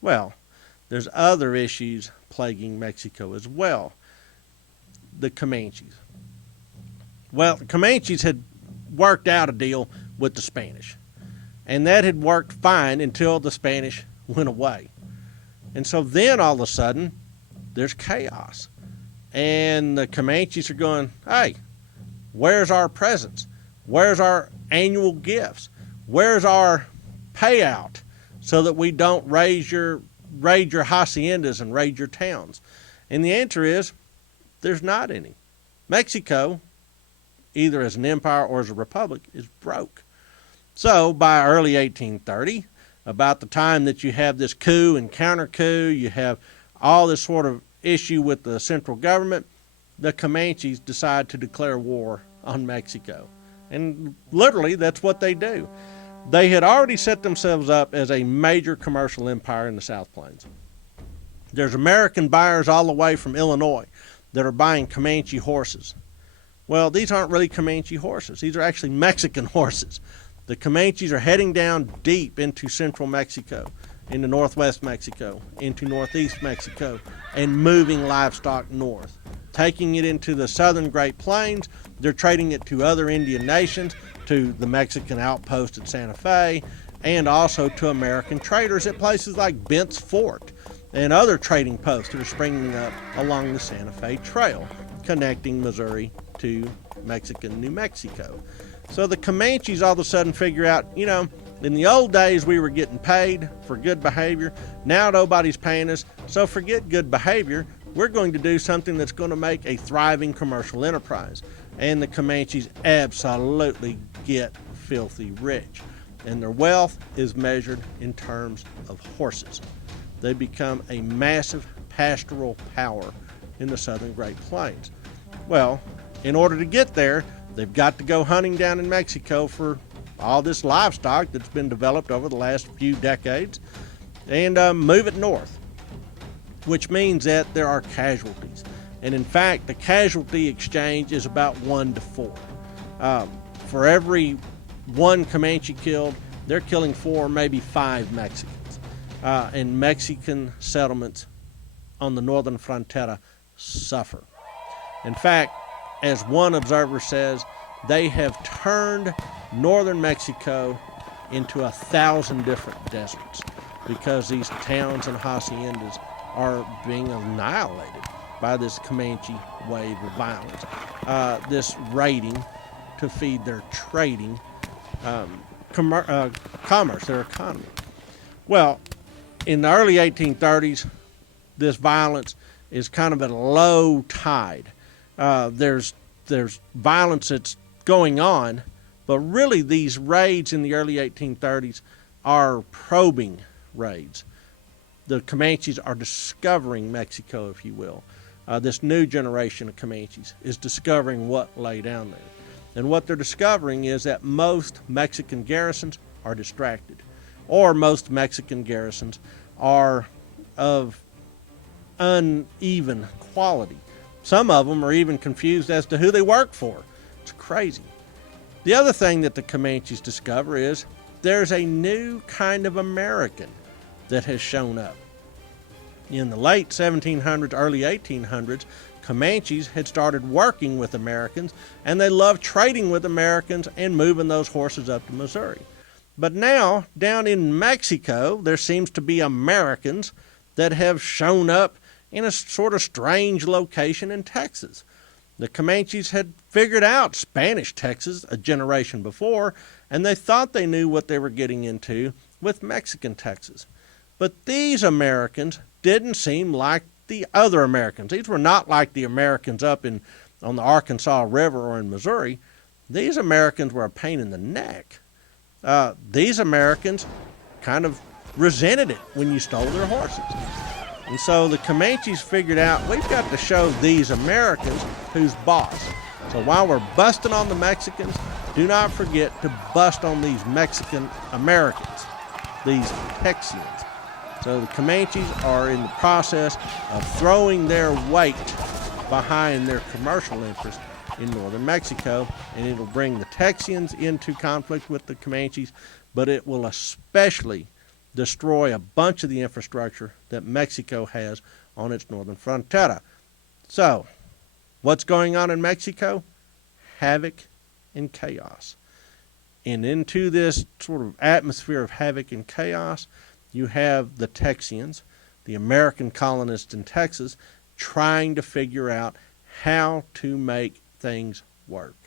Well, there's other issues plaguing Mexico as well. The Comanches. Well, the Comanches had worked out a deal with the Spanish, and that had worked fine until the Spanish went away. And so then all of a sudden, there's chaos. And the Comanches are going, hey, where's our presents? Where's our annual gifts? Where's our payout so that we don't raid your haciendas and raid your towns? And the answer is, there's not any. Mexico, either as an empire or as a republic, is broke. So by early 1830, about the time that you have this coup and counter coup, you have all this sort of issue with the central government, the Comanches decide to declare war on Mexico. And literally, that's what they do. They had already set themselves up as a major commercial empire in the South Plains. There's American buyers all the way from Illinois that are buying Comanche horses. Well, these aren't really Comanche horses. These are actually Mexican horses. The Comanches are heading down deep into central Mexico, into northwest Mexico, into northeast Mexico, and moving livestock north. Taking it into the southern Great Plains, they're trading it to other Indian nations, to the Mexican outpost at Santa Fe, and also to American traders at places like Bent's Fort and other trading posts that are springing up along the Santa Fe Trail, connecting Missouri to Mexican New Mexico. So the Comanches all of a sudden figure out, in the old days we were getting paid for good behavior. Now nobody's paying us, so forget good behavior. We're going to do something that's going to make a thriving commercial enterprise. And the Comanches absolutely get filthy rich. And their wealth is measured in terms of horses. They become a massive pastoral power in the southern Great Plains. Well, in order to get there, they've got to go hunting down in Mexico for all this livestock that's been developed over the last few decades and move it north, which means that there are casualties. And in fact, the casualty exchange is about 1 to 4. For every one Comanche killed, they're killing 4, maybe 5 Mexicans. And Mexican settlements on the northern frontera suffer. In fact, as one observer says, they have turned northern Mexico into 1,000 different deserts because these towns and haciendas are being annihilated by this Comanche wave of violence, this raiding to feed their trading commerce, their economy. Well, in the early 1830s, this violence is kind of at a low tide. There's violence that's going on, but really these raids in the early 1830s are probing raids. The Comanches are discovering Mexico, if you will. This new generation of Comanches is discovering what lay down there. And what they're discovering is that most Mexican garrisons are distracted, or most Mexican garrisons are of uneven quality. Some of them are even confused as to who they work for. It's crazy. The other thing that the Comanches discover is there's a new kind of American that has shown up. In the late 1700s, early 1800s, Comanches had started working with Americans, and they loved trading with Americans and moving those horses up to Missouri. But now, down in Mexico, there seems to be Americans that have shown up in a sort of strange location in Texas. The Comanches had figured out Spanish Texas a generation before, and they thought they knew what they were getting into with Mexican Texas. But these Americans didn't seem like the other Americans. These were not like the Americans up on the Arkansas River or in Missouri. These Americans were a pain in the neck. These Americans kind of resented it when you stole their horses. And so the Comanches figured out, we've got to show these Americans who's boss. So while we're busting on the Mexicans, do not forget to bust on these Mexican Americans, these Texians. So the Comanches are in the process of throwing their weight behind their commercial interest in northern Mexico, and it'll bring the Texians into conflict with the Comanches, but it will especially destroy a bunch of the infrastructure that Mexico has on its northern frontera. So, what's going on in Mexico? Havoc and chaos. And into this sort of atmosphere of havoc and chaos, you have the Texians, the American colonists in Texas, trying to figure out how to make things work.